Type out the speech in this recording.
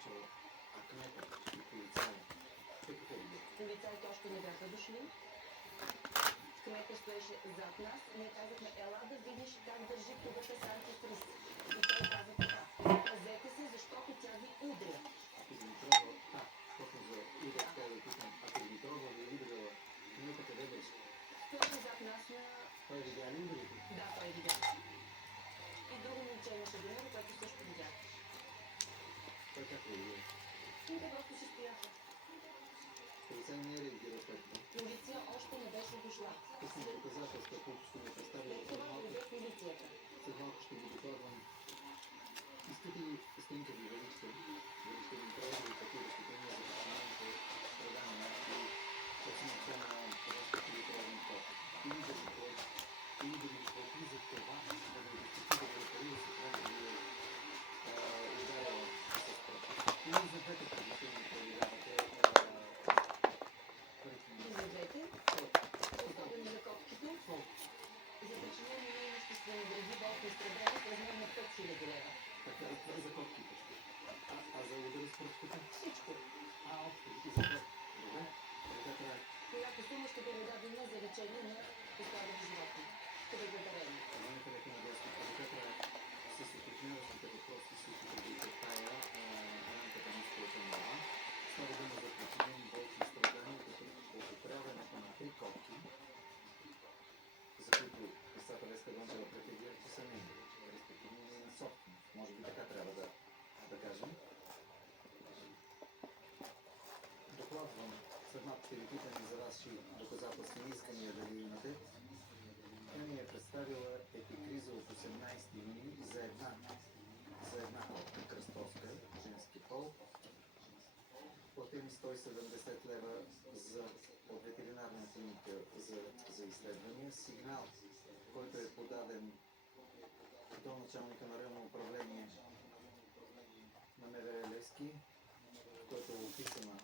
начало. А кметът и полицай, те какво видят? Полицайите още не бяха дошли. Кметът стоеше зад нас. Ние казахме, ела да видиш как държи кубата с антифриз. И той каза така, пазете се, защото тя ви удря. Ако ви пробва, точно за удар, така да питам, ако ви пробва да ви удрила, кметът къде беше? Стоеше зад нас на... Той видя ли ударите? Да, той видя. И друго момче имаше до него, което също видя. Той как реагира? И те просто си стояха. Полицай не е реагирал след това. Полиция още не беше дошла. Писни доказателства, които ще ми представя След след това малко. дойде полицията. След малко ще ги докладвам. Искате ли Стенка ви величите, дали ще ви правили такива изпитания за професионалните страдания и точността на това, ще ви правим това. Или да ви плати за това, да ви обезпечи, да ви репарира се това, да ви ударила с пръв. Или за двете предложения проверявате И за двете, особено за копките, за причинение на имуществени вреди, болки и страдания в размер на 5000 лева. Така, това е за копките. А за удара с пръчката? Всичко. Общо, и за това. Добре, така трябва. Която сума ще бъде дадена за лечение на пострадали животни. Кръводарение. Знаете ли на детските, така трябва с уточняващите въпроси, също да ги чертая рамката на използването. Става дума за причинени болки и страдания, като употребяването на 3 копки, за които писателя иска да претегира, че са нейни, респективно на собственост. Може би така трябва да кажем. Докладвам след малко ще ви питам за ваши доказателствени искания дали имате. Тя ми е представила епикриза от 18 юни за една копка кръстовска, женски пол. Платени 170 лева от ветеринарна клиника за изследвания. Сигнал, който е подаден до началника на районно управление на МВР Левски, в който е описана